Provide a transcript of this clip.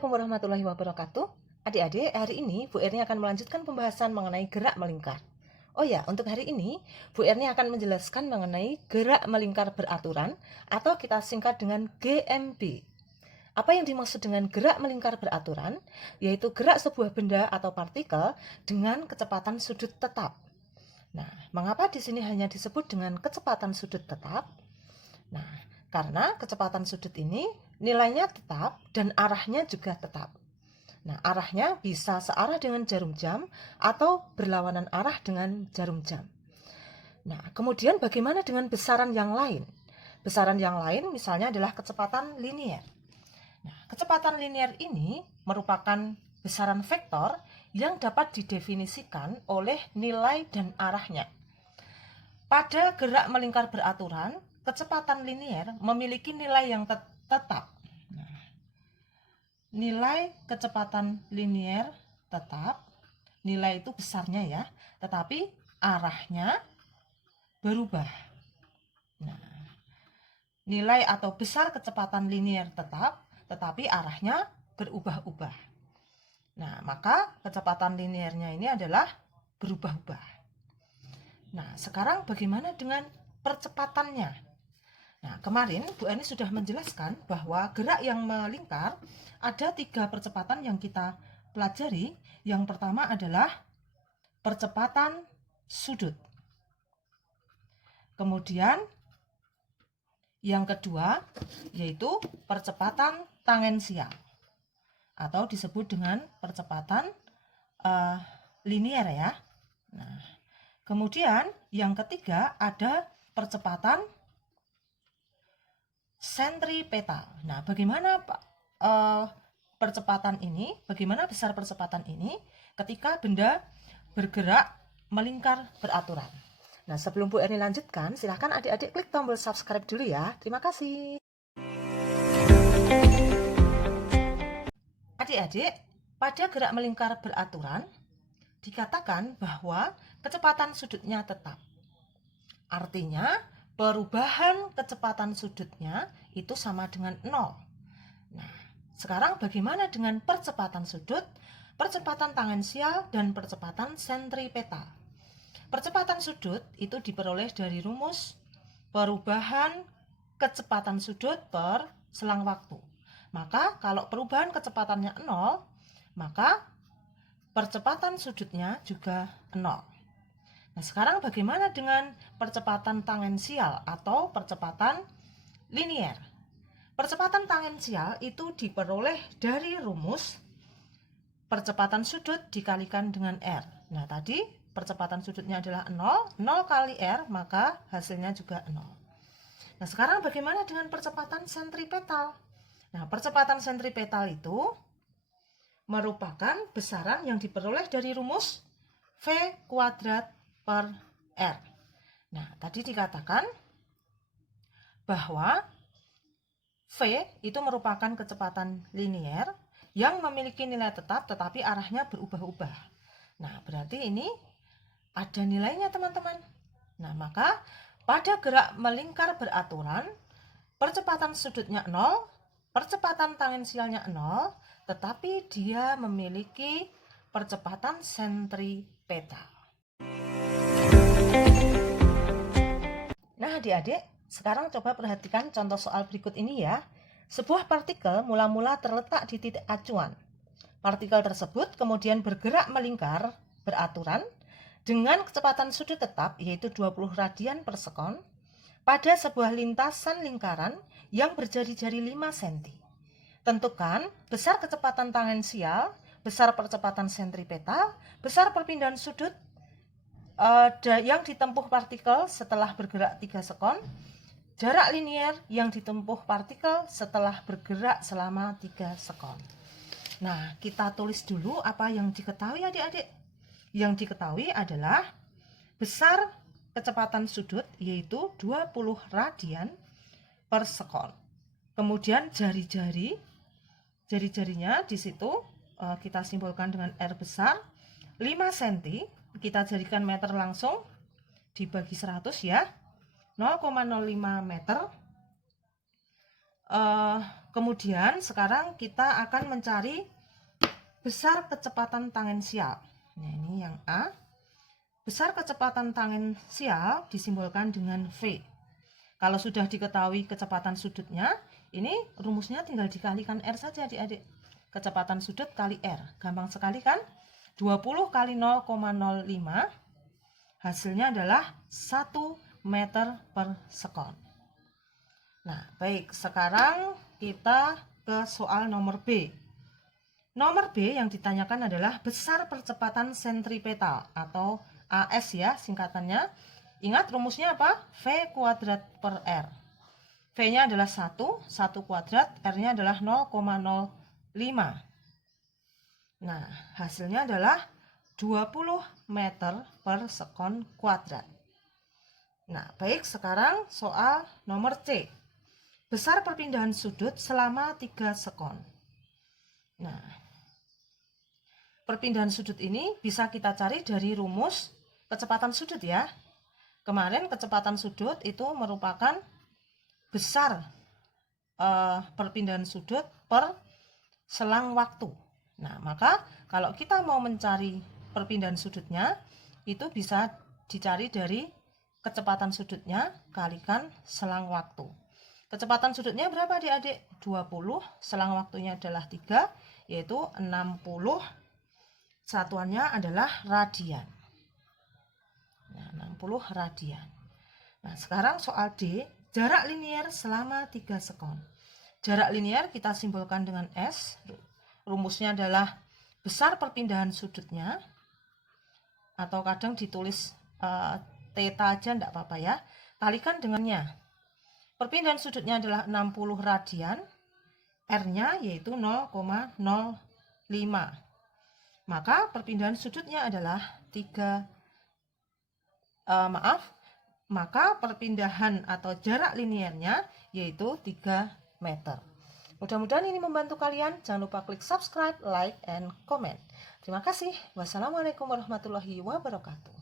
Assalamualaikum warahmatullahi wabarakatuh. Adik-adik, hari ini Bu Erni akan melanjutkan pembahasan mengenai gerak melingkar. Oh ya, untuk hari ini Bu Erni akan menjelaskan mengenai gerak melingkar beraturan atau kita singkat dengan GMB. Apa yang dimaksud dengan gerak melingkar beraturan? Yaitu gerak sebuah benda atau partikel dengan kecepatan sudut tetap. Nah, mengapa di sini hanya disebut dengan kecepatan sudut tetap? Nah, karena kecepatan sudut ini nilainya tetap dan arahnya juga tetap. Nah, arahnya bisa searah dengan jarum jam atau berlawanan arah dengan jarum jam. Nah, kemudian bagaimana dengan besaran yang lain? Besaran yang lain misalnya adalah kecepatan linier. Nah, kecepatan linier ini merupakan besaran vektor yang dapat didefinisikan oleh nilai dan arahnya. Pada gerak melingkar beraturan, kecepatan linier memiliki nilai yang tetap. Nah, nilai kecepatan linier tetap, nilai itu besarnya ya, tetapi arahnya berubah. Nah, nilai atau besar kecepatan linier tetap, tetapi arahnya berubah-ubah. Nah, maka kecepatan liniernya ini adalah berubah-ubah. Nah, sekarang bagaimana dengan percepatannya? Nah, kemarin Bu Erni sudah menjelaskan bahwa gerak yang melingkar ada 3 percepatan yang kita pelajari. Yang pertama adalah percepatan sudut. Kemudian yang kedua yaitu percepatan tangensial atau disebut dengan percepatan linier ya. Nah, kemudian yang ketiga ada percepatan sentripetal. Nah, bagaimana percepatan ini? Bagaimana besar percepatan ini ketika benda bergerak melingkar beraturan? Nah, sebelum Bu Erni lanjutkan, silahkan adik-adik klik tombol subscribe dulu ya. Terima kasih. Adik-adik, pada gerak melingkar beraturan dikatakan bahwa kecepatan sudutnya tetap. Artinya, perubahan kecepatan sudutnya itu sama dengan 0. Nah, sekarang bagaimana dengan percepatan sudut, percepatan tangensial, dan percepatan sentripetal? Percepatan sudut itu diperoleh dari rumus perubahan kecepatan sudut per selang waktu. Maka kalau perubahan kecepatannya 0, maka percepatan sudutnya juga 0. Nah, sekarang bagaimana dengan percepatan tangensial atau percepatan linier? Percepatan tangensial itu diperoleh dari rumus percepatan sudut dikalikan dengan R. Nah, tadi percepatan sudutnya adalah 0, 0 kali R, maka hasilnya juga 0. Nah, sekarang bagaimana dengan percepatan sentripetal? Nah, percepatan sentripetal itu merupakan besaran yang diperoleh dari rumus V kuadrat per R. Nah, tadi dikatakan bahwa V itu merupakan kecepatan linier yang memiliki nilai tetap tetapi arahnya berubah-ubah. Nah, berarti ini ada nilainya teman-teman. Nah, maka pada gerak melingkar beraturan, percepatan sudutnya 0, percepatan tangensialnya 0, tetapi dia memiliki percepatan sentripetal. Nah, adik-adik, sekarang coba perhatikan contoh soal berikut ini ya. Sebuah partikel mula-mula terletak di titik acuan. Partikel tersebut kemudian bergerak melingkar beraturan dengan kecepatan sudut tetap yaitu 20 radian per sekon pada sebuah lintasan lingkaran yang berjari-jari 5 cm. Tentukan besar kecepatan tangensial, besar percepatan sentripetal, besar perpindahan sudut yang ditempuh partikel setelah bergerak 3 sekon, jarak linier yang ditempuh partikel setelah bergerak selama 3 sekon. Nah, kita tulis dulu apa yang diketahui adik-adik. Yang diketahui adalah besar kecepatan sudut yaitu 20 radian per sekon. Kemudian jari-jarinya di situ kita simbolkan dengan R besar 5 cm. Kita jadikan meter langsung dibagi 100 ya, 0,05 meter. Kemudian sekarang kita akan mencari besar kecepatan tangensial. Nah, ini yang A. Besar kecepatan tangensial disimbolkan dengan V. Kalau sudah diketahui kecepatan sudutnya, ini rumusnya tinggal dikalikan R saja adik-adik. Kecepatan sudut kali R. Gampang sekali kan? 20 kali 0,05 hasilnya adalah 1 meter per sekon. Nah, baik. Sekarang kita ke soal nomor B. Nomor B yang ditanyakan adalah besar percepatan sentripetal atau AS ya singkatannya. Ingat rumusnya apa? V kuadrat per R. V-nya adalah 1 kuadrat, R-nya adalah 0,05. Nah, hasilnya adalah 20 meter per sekon kuadrat. Nah, baik, sekarang soal nomor C. Besar perpindahan sudut selama 3 sekon. Nah, perpindahan sudut ini bisa kita cari dari rumus kecepatan sudut ya. Kemarin kecepatan sudut itu merupakan besar perpindahan sudut per selang waktu. Nah, maka kalau kita mau mencari perpindahan sudutnya, itu bisa dicari dari kecepatan sudutnya kalikan selang waktu. Kecepatan sudutnya berapa adik-adik? 20, selang waktunya adalah 3, yaitu 60, satuannya adalah radian. Nah, 60 radian. Nah, sekarang soal D, jarak linier selama 3 sekon. Jarak linier kita simbolkan dengan S. Rumusnya adalah besar perpindahan sudutnya, atau kadang ditulis theta aja enggak apa-apa ya. Kalikan dengannya. Perpindahan sudutnya adalah 60 radian, R-nya yaitu 0,05. Maka perpindahan sudutnya adalah maka perpindahan atau jarak liniernya yaitu 3 meter. Mudah-mudahan ini membantu kalian. Jangan lupa klik subscribe, like, and comment. Terima kasih. Wassalamualaikum warahmatullahi wabarakatuh.